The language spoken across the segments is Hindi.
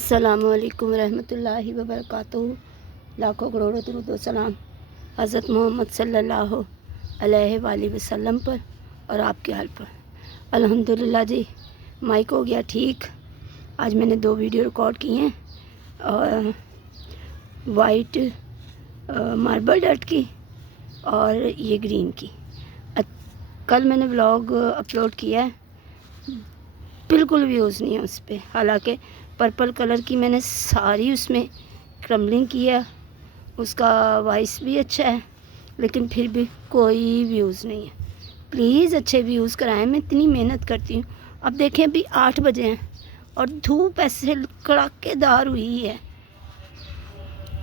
अस्सलामुअलैकुम रहमतुल्लाहि व बरकातुहू। लाखों करोड़ों दुरूद व सलाम हज़रत मोहम्मद सल्लल्लाहु अलैहि वसल्लम पर और आपके हाल पर। अल्हम्दुलिल्लाह जी, माइक हो गया ठीक। आज मैंने 2 वीडियो रिकॉर्ड किए हैं और वाइट मार्बल डर्ट की और ये ग्रीन की। कल मैंने व्लॉग अपलोड किया है, बिल्कुल व्यूज़ नहीं है उस पर। हालांकि पर्पल कलर की मैंने सारी उसमें क्रम्बलिंग की है, उसका वॉइस भी अच्छा है, लेकिन फिर भी कोई व्यूज़ नहीं है। प्लीज़ अच्छे व्यूज़ कराएं, मैं इतनी मेहनत करती हूँ। अब देखें अभी 8 बजे हैं और धूप ऐसे कड़ाकेदार हुई है।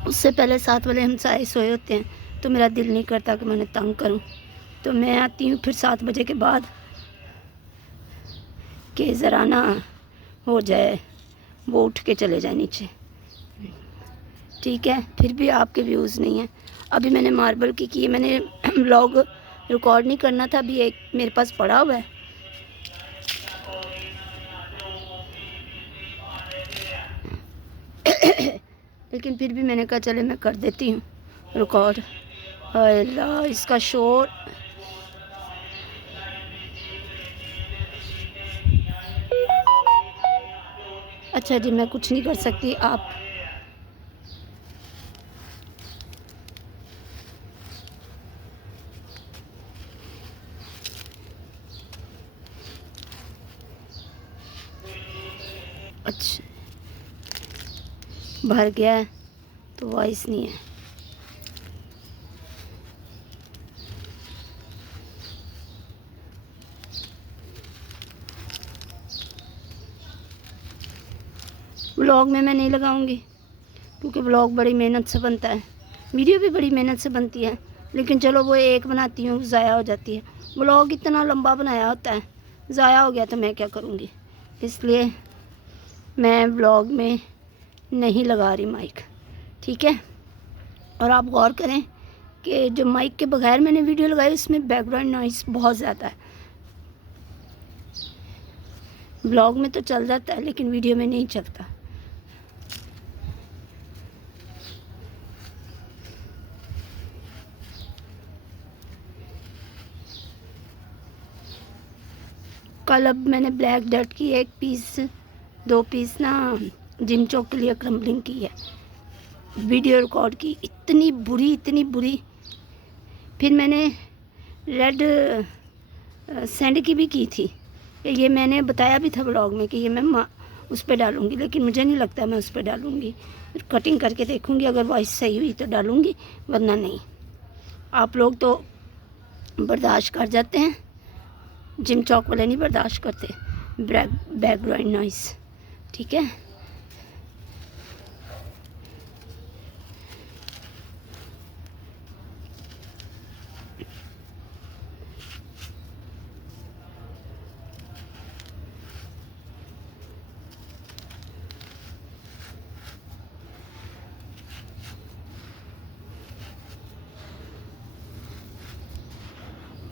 उससे पहले 7 बजे हम सारे सोए होते हैं, तो मेरा दिल नहीं करता कि मैं उन्हें तंग करूँ। तो मैं आती हूँ फिर 7 बजे के बाद कि ज़रा ना हो जाए, वो उठ के चले जाए नीचे। ठीक है, फिर भी आपके व्यूज़ नहीं हैं। अभी मैंने मार्बल की है, मैंने व्लॉग रिकॉर्ड नहीं करना था, अभी एक मेरे पास पड़ा हुआ है। लेकिन फिर भी मैंने कहा चले मैं कर देती हूँ रिकॉर्ड। अल्लाह, इसका शोर। अच्छा जी, मैं कुछ नहीं कर सकती। आप अच्छा भर गया है तो वॉइस नहीं है। व्लॉग में मैं नहीं लगाऊंगी क्योंकि व्लॉग बड़ी मेहनत से बनता है, वीडियो भी बड़ी मेहनत से बनती है, लेकिन चलो वो एक बनाती हूँ ज़ाया हो जाती है। व्लॉग इतना लंबा बनाया होता है, ज़ाया हो गया तो मैं क्या करूँगी। इसलिए मैं व्लॉग में नहीं लगा रही माइक, ठीक है। और आप गौर करें कि जो माइक के बगैर मैंने वीडियो लगाई उसमें बैकग्राउंड नॉइस बहुत ज़्यादा है। व्लॉग में तो चल जाता है लेकिन वीडियो में नहीं चलता। कल अब मैंने ब्लैक डर्ट की 1 पीस 2 पीस ना जिम चौक के लिए क्रम्बलिंग की है, वीडियो रिकॉर्ड की, इतनी बुरी। फिर मैंने रेड सैंड की भी की थी। ये मैंने बताया भी था ब्लॉग में कि ये मैं उस पर डालूँगी, लेकिन मुझे नहीं लगता मैं उस पर डालूँगी। कटिंग करके देखूँगी, अगर वॉइस सही हुई तो डालूँगी, वरना नहीं। आप लोग तो बर्दाश्त कर जाते हैं, जिम चौक वाले नहीं बर्दाश्त करते बैकग्राउंड नॉइस, ठीक है।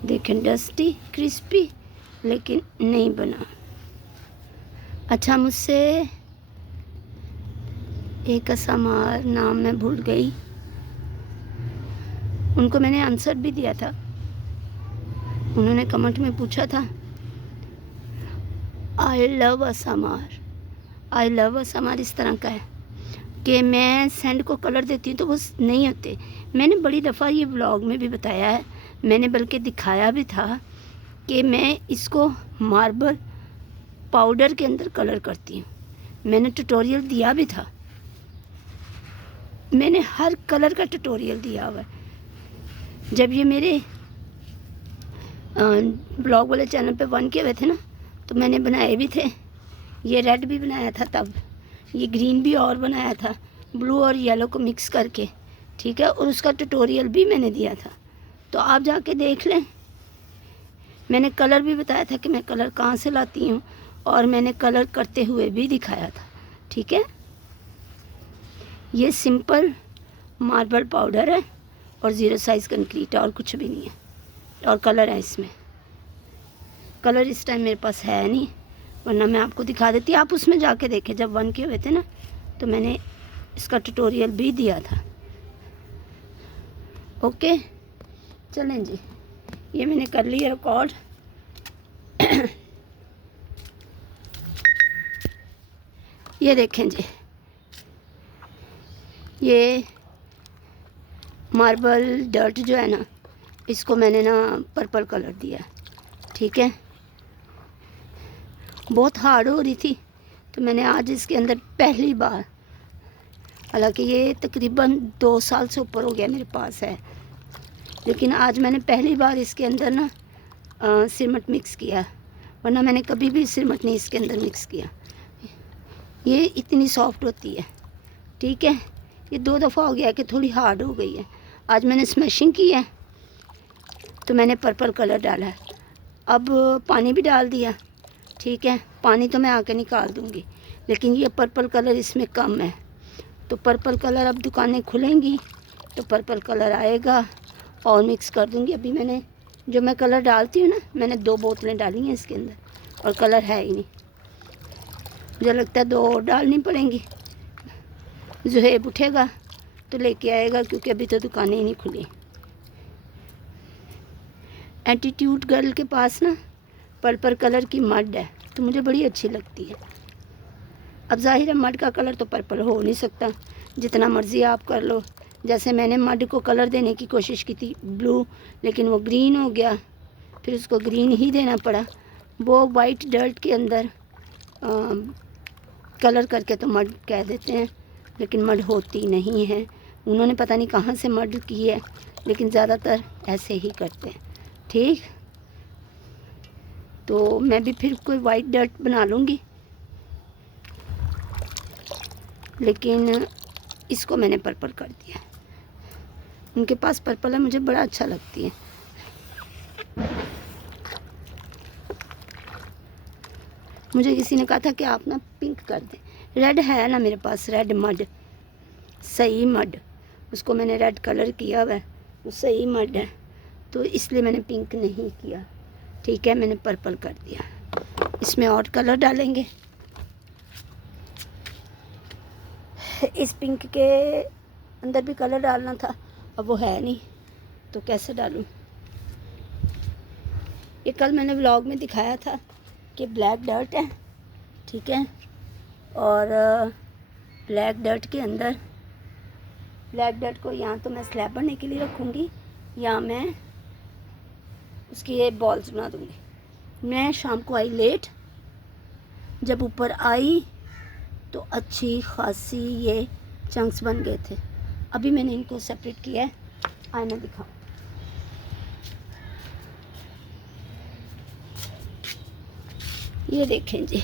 देखें डस्टी क्रिस्पी, लेकिन नहीं बना। अच्छा, मुझसे एक असमार नाम मैं भूल गई, उनको मैंने आंसर भी दिया था। उन्होंने कमेंट में पूछा था आई लव असमार। आई लव असमार इस तरह का है कि मैं सैंड को कलर देती हूँ तो वो नहीं होते। मैंने बड़ी दफ़ा ये व्लॉग में भी बताया है, मैंने बल्कि दिखाया भी था कि मैं इसको मार्बल पाउडर के अंदर कलर करती हूँ। मैंने ट्यूटोरियल दिया भी था, मैंने हर कलर का ट्यूटोरियल दिया हुआ है। जब ये मेरे ब्लॉग वाले चैनल पे 1 के हुए थे ना, तो मैंने बनाए भी थे। ये रेड भी बनाया था तब, ये ग्रीन भी और बनाया था, ब्लू और येलो को मिक्स करके, ठीक है। और उसका ट्यूटोरियल भी मैंने दिया था, तो आप जाके देख लें। मैंने कलर भी बताया था कि मैं कलर कहाँ से लाती हूँ, और मैंने कलर करते हुए भी दिखाया था, ठीक है। ये सिंपल मार्बल पाउडर है और 0 साइज़ कंक्रीट है, और कुछ भी नहीं है। और कलर है इसमें, कलर इस टाइम मेरे पास है नहीं, वरना मैं आपको दिखा देती। आप उसमें जाके देखें, जब 1 के हुए थे ना तो मैंने इसका ट्यूटोरियल भी दिया था। ओके, चलें जी, ये मैंने कर लिया रिकॉर्ड। ये देखें जी, ये मार्बल डर्ट जो है ना, इसको मैंने ना पर्पल कलर दिया, ठीक है। बहुत हार्ड हो रही थी तो मैंने आज इसके अंदर पहली बार, हालांकि ये तकरीबन 2 साल से ऊपर हो गया मेरे पास है, लेकिन आज मैंने पहली बार इसके अंदर ना सिरमट मिक्स किया, वरना मैंने कभी भी सिरमट नहीं इसके अंदर मिक्स किया। ये इतनी सॉफ्ट होती है, ठीक है। ये 2 दफ़ा हो गया कि थोड़ी हार्ड हो गई है। आज मैंने स्मैशिंग की है तो मैंने पर्पल कलर डाला है। अब पानी भी डाल दिया, ठीक है। पानी तो मैं आके निकाल दूँगी, लेकिन ये पर्पल कलर इसमें कम है, तो पर्पल कलर अब दुकानें खुलेंगी तो पर्पल कलर आएगा और मिक्स कर दूँगी। अभी मैंने जो मैं कलर डालती हूँ ना, मैंने 2 बोतलें डाली हैं इसके अंदर और कलर है ही नहीं। मुझे लगता है 2 और डालनी पड़ेंगी। जुहेब उठेगा तो लेके आएगा, क्योंकि अभी तो दुकानें ही नहीं खुली। एटीट्यूड गर्ल के पास ना पर्पल कलर की मड है, तो मुझे बड़ी अच्छी लगती है। अब जाहिर है मड का कलर तो पर्पल हो नहीं सकता, जितना मर्ज़ी आप कर लो। जैसे मैंने मड को कलर देने की कोशिश की थी ब्लू, लेकिन वो ग्रीन हो गया, फिर उसको ग्रीन ही देना पड़ा। वो वाइट डर्ट के अंदर कलर करके तो मड कह देते हैं, लेकिन मड होती नहीं है। उन्होंने पता नहीं कहाँ से मड की है, लेकिन ज़्यादातर ऐसे ही करते हैं, ठीक। तो मैं भी फिर कोई वाइट डर्ट बना लूँगी, लेकिन इसको मैंने पर्पल कर दिया। उनके पास पर्पल है, मुझे बड़ा अच्छा लगती है। मुझे किसी ने कहा था कि आप ना पिंक कर दें। रेड है ना मेरे पास, रेड मड, सही मड, उसको मैंने रेड कलर किया हुआ है, वो सही मड है, तो इसलिए मैंने पिंक नहीं किया, ठीक है। मैंने पर्पल कर दिया। इसमें और कलर डालेंगे। इस पिंक के अंदर भी कलर डालना था, अब वो है नहीं तो कैसे डालूं। ये कल मैंने व्लॉग में दिखाया था कि ब्लैक डर्ट है, ठीक है। और ब्लैक डर्ट के अंदर, ब्लैक डर्ट को यहाँ तो मैं स्लैब बनने के लिए रखूँगी, या मैं उसकी ये बॉल्स बना दूँगी। मैं शाम को आई लेट, जब ऊपर आई तो अच्छी खासी ये चंक्स बन गए थे। अभी मैंने इनको सेपरेट किया है, आए मैं दिखाऊँ। ये देखें जी,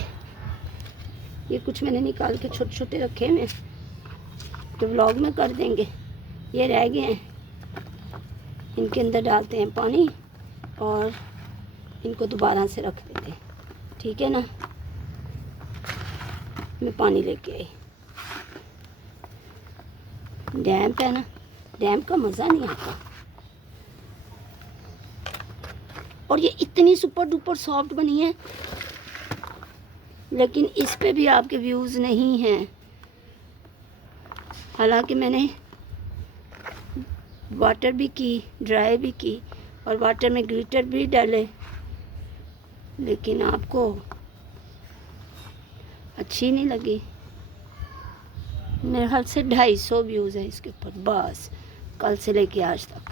ये कुछ मैंने निकाल के छोटे छोटे रखे हुए हैं, तो व्लॉग में कर देंगे। ये रह गए हैं, इनके अंदर डालते हैं पानी और इनको दोबारा से रख देते हैं, ठीक है ना। मैं पानी लेके आई, डैम्प है ना, डैम्प का मज़ा नहीं आता। और ये इतनी सुपर डुपर सॉफ्ट बनी है, लेकिन इस पे भी आपके व्यूज़ नहीं हैं। हालांकि मैंने वाटर भी की, ड्राई भी की और वाटर में ग्लिटर भी डाले, लेकिन आपको अच्छी नहीं लगी। मेरे ख्याल से 250 व्यूज़ है इसके ऊपर, बस, कल से लेके आज तक।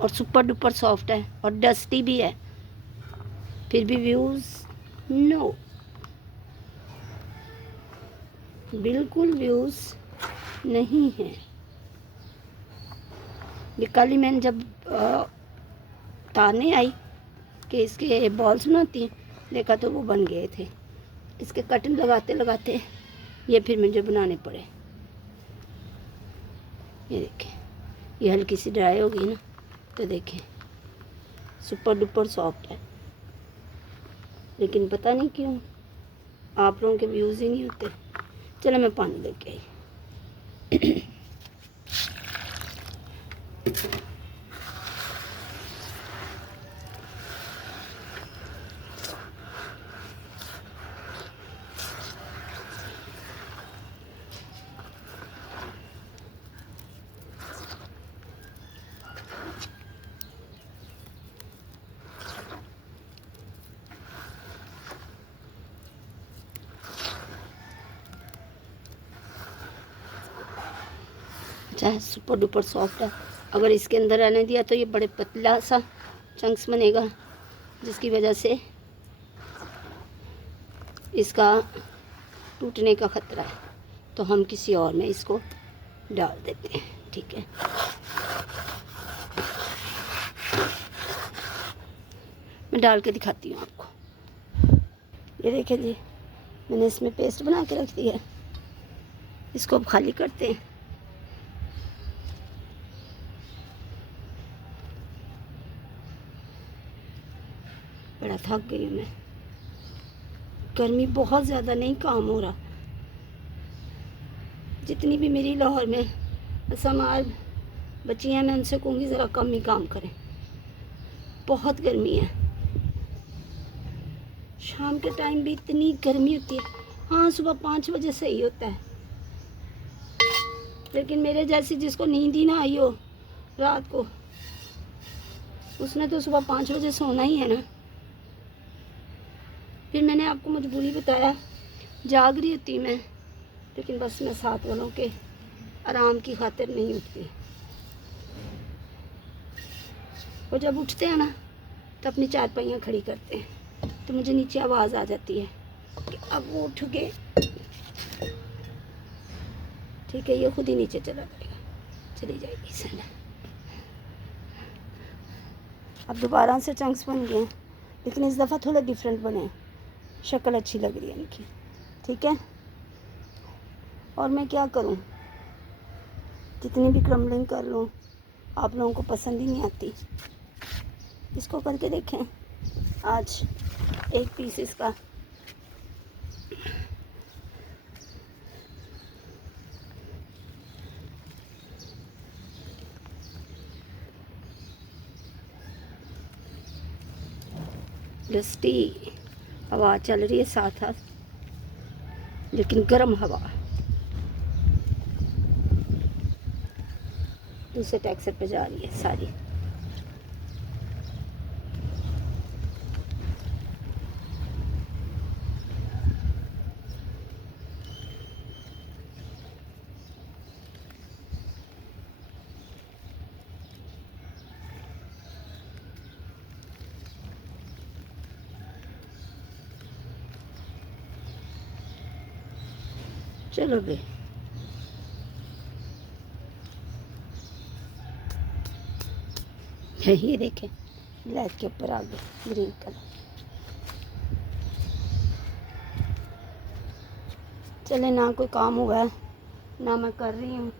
और सुपर डुपर सॉफ्ट है और डस्टी भी है, फिर भी व्यूज़ नो, बिल्कुल व्यूज़ नहीं है। ये कल ही मैंने जब तारने आई कि इसके बॉल्स बनाती हैं, देखा तो वो बन गए थे। इसके कटिंग लगाते लगाते ये फिर मुझे बनाने पड़े। ये देखें, ये हल्की सी ड्राई हो गई ना, तो देखें सुपर डुपर सॉफ्ट है, लेकिन पता नहीं क्यों आप लोगों के व्यूज़ ही नहीं होते। चलो मैं पानी लेके आई। अच्छा है, सुपर डुपर सॉफ्ट है। अगर इसके अंदर रहने दिया तो ये बड़े पतला सा चंक्स बनेगा, जिसकी वजह से इसका टूटने का ख़तरा है। तो हम किसी और में इसको डाल देते हैं। ठीक है, मैं डाल के दिखाती हूँ आपको। ये देखिए जी, मैंने इसमें पेस्ट बना के रख दी है। इसको अब खाली करते हैं। बड़ा थक गई हूँ मैं, गर्मी बहुत ज़्यादा, नहीं काम हो रहा। जितनी भी मेरी लाहौर में समार बच्ची हैं, मैं उनसे कहूँगी ज़रा कम ही काम करें, बहुत गर्मी है। शाम के टाइम भी इतनी गर्मी होती है। हाँ, सुबह 5 बजे सही होता है, लेकिन मेरे जैसी जिसको नींद ही ना आई हो रात को, उसने तो सुबह 5 बजे सोना ही है ना। फिर मैंने आपको मजबूरी बताया, जाग रही होती मैं, लेकिन बस मैं साथ वालों के आराम की खातिर नहीं उठती। और जब उठते हैं ना तो अपनी चारपाइयाँ खड़ी करते हैं, तो मुझे नीचे आवाज़ आ जाती है कि अब वो उठ गए। ठीक है, ये खुद ही नीचे चला जाएगा, चली जाएगी सना। अब दोबारा से चंक्स बन गए हैं, लेकिन इस दफ़ा थोड़ा डिफरेंट बने हैं। शक्ल अच्छी लग रही है इनकी। ठीक है, और मैं क्या करूं, जितनी भी क्रम्बलिंग कर लूं, आप लोगों को पसंद ही नहीं आती। इसको करके देखें आज एक पीस इसका। डस्टी हवा चल रही है साथ साथ, लेकिन गर्म हवा। दूसरे टेक्सचर पे जा रही है सारी। चलो भाई, ये देखें ब्लैक के ऊपर आ गया ग्रीन कलर। चले, ना कोई काम हुआ है ना मैं कर रही हूँ।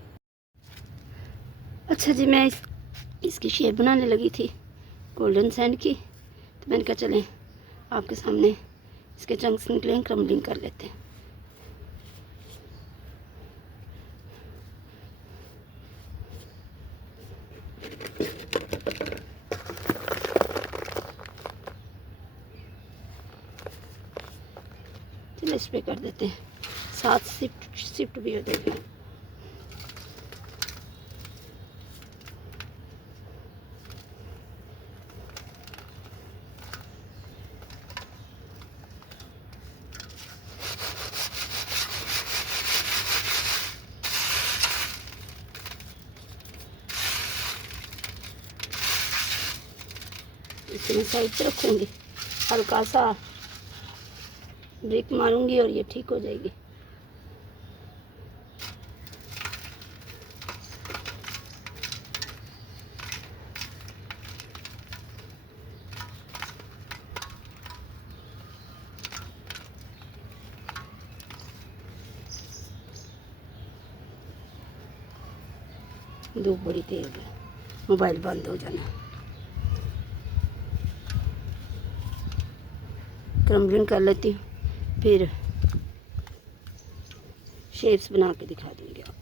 अच्छा जी, मैं इसकी शेप बनाने लगी थी गोल्डन सैंड की, तो मैंने कहा चलें आपके सामने इसके चंक्स निकले, क्रम्बलिंग कर लेते हैं। चलो इस पर कर देते हैं, साथ शिफ्ट भी हो जाएगा। इसे मैं साइड पे रखूँगी, हल्का सा ब्रेक मारूंगी और ये ठीक हो जाएगी। धूप बड़ी तेज है, मोबाइल बंद हो जाना। क्रम्बलिंग कर लेती हूँ, फिर शेप्स बना के दिखा दूँगी आपको।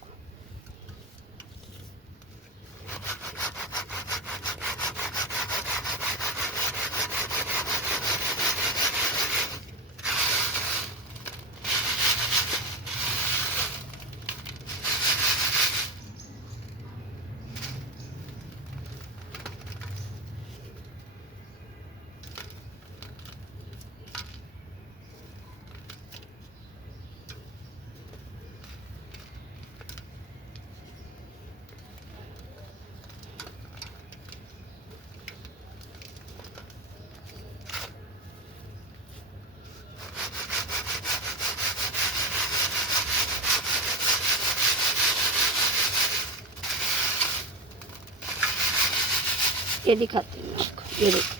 ये दिखाती हूँ मैं आपको, ये देखिए,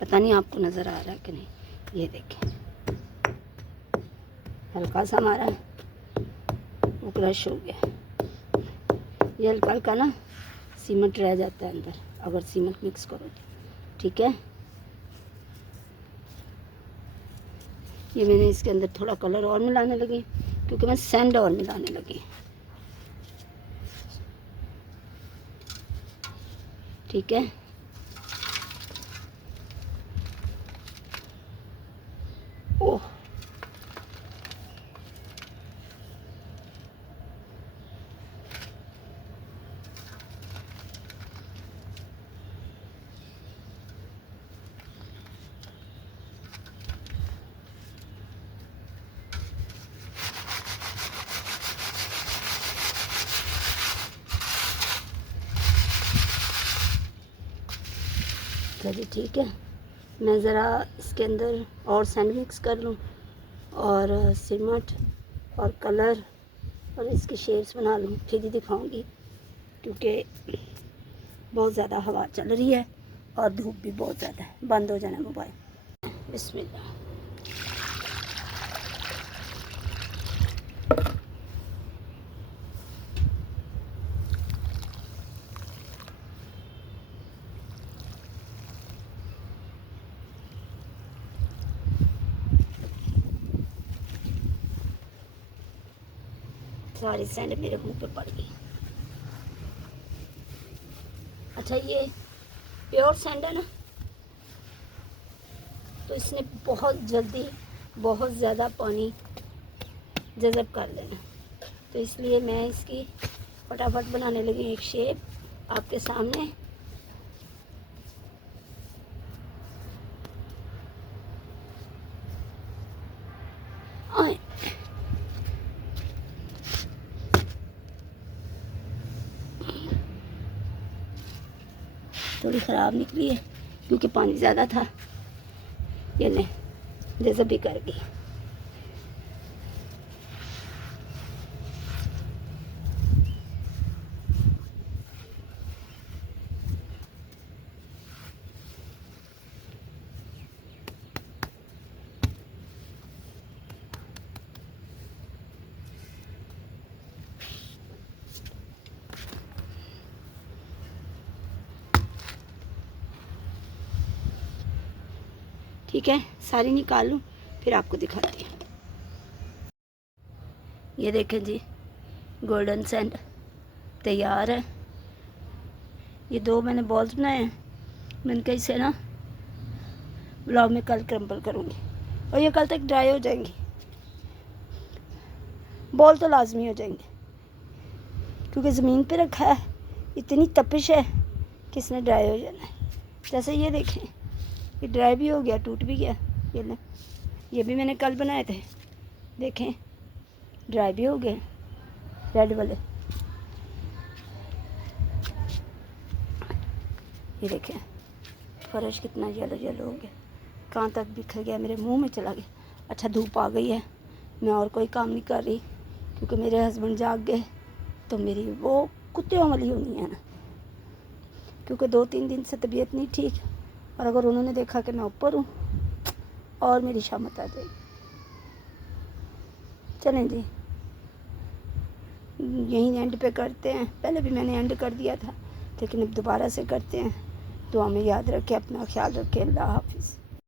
पता नहीं आपको नज़र आ रहा है कि नहीं। ये देखें, हल्का सा हमारा वो क्रश हो गया। ये हल्का हल्का ना सीमेंट रह जाता है अंदर अगर सीमेंट मिक्स करो तो, ठीक है। ये मैंने इसके अंदर थोड़ा कलर और मिलाने लगी क्योंकि मैं सैंड और मिलाने लगी, ठीक है। ओह, चलिए ठीक है। मैं ज़रा इसके अंदर और सैंड मिक्स कर लूँ और सीमेंट और कलर और इसके शेप्स बना लूँ, फिर ही दिखाऊंगी क्योंकि बहुत ज़्यादा हवा चल रही है और धूप भी बहुत ज़्यादा है। बंद हो जाना मोबाइल। बिस्मिल्लाह। सारी सैंड मेरे मुंह पे पड़ गई। अच्छा, ये प्योर सैंड है ना, तो इसने बहुत जल्दी बहुत ज़्यादा पानी जज़ब कर लेना, तो इसलिए मैं इसकी फटाफट बनाने लगी एक शेप आपके सामने। आए, थोड़ी ख़राब निकली है क्योंकि पानी ज़्यादा था। ये नहीं, जैसे भी कर गई। ठीक है, सारी निकाल लूँ फिर आपको दिखाती हूँ। ये देखें जी, गोल्डन सैंड तैयार है। ये 2 मैंने बॉल्स बनाए हैं। मैंने कहा इसे ना ब्लॉग में कल क्रम्बल करूँगी और ये कल तक ड्राई हो जाएंगी। बॉल तो लाजमी हो जाएंगे क्योंकि ज़मीन पे रखा है, इतनी तपिश है कि इसने ड्राई हो जाना है। जैसे ये देखें, ये ड्राई भी हो गया, टूट भी गया। ये ले, ये भी मैंने कल बनाए थे, देखें ड्राई भी हो गए रेड वाले। ये देखें फर्श कितना येलो येलो हो गया, कहाँ तक बिखर गया, मेरे मुंह में चला गया। अच्छा, धूप आ गई है, मैं और कोई काम नहीं कर रही क्योंकि मेरे हस्बैंड जाग गए तो मेरी वो कुत्तियों वाली होनी है ना, क्योंकि 2-3 दिन से तबीयत नहीं ठीक, और अगर उन्होंने देखा कि मैं ऊपर हूँ और मेरी शामत आ जाएगी। चलें जी, यहीं एंड पे करते हैं। पहले भी मैंने एंड कर दिया था लेकिन अब दोबारा से करते हैं। दुआ में याद रखें, अपना ख्याल रखें। अल्लाह हाफिज़।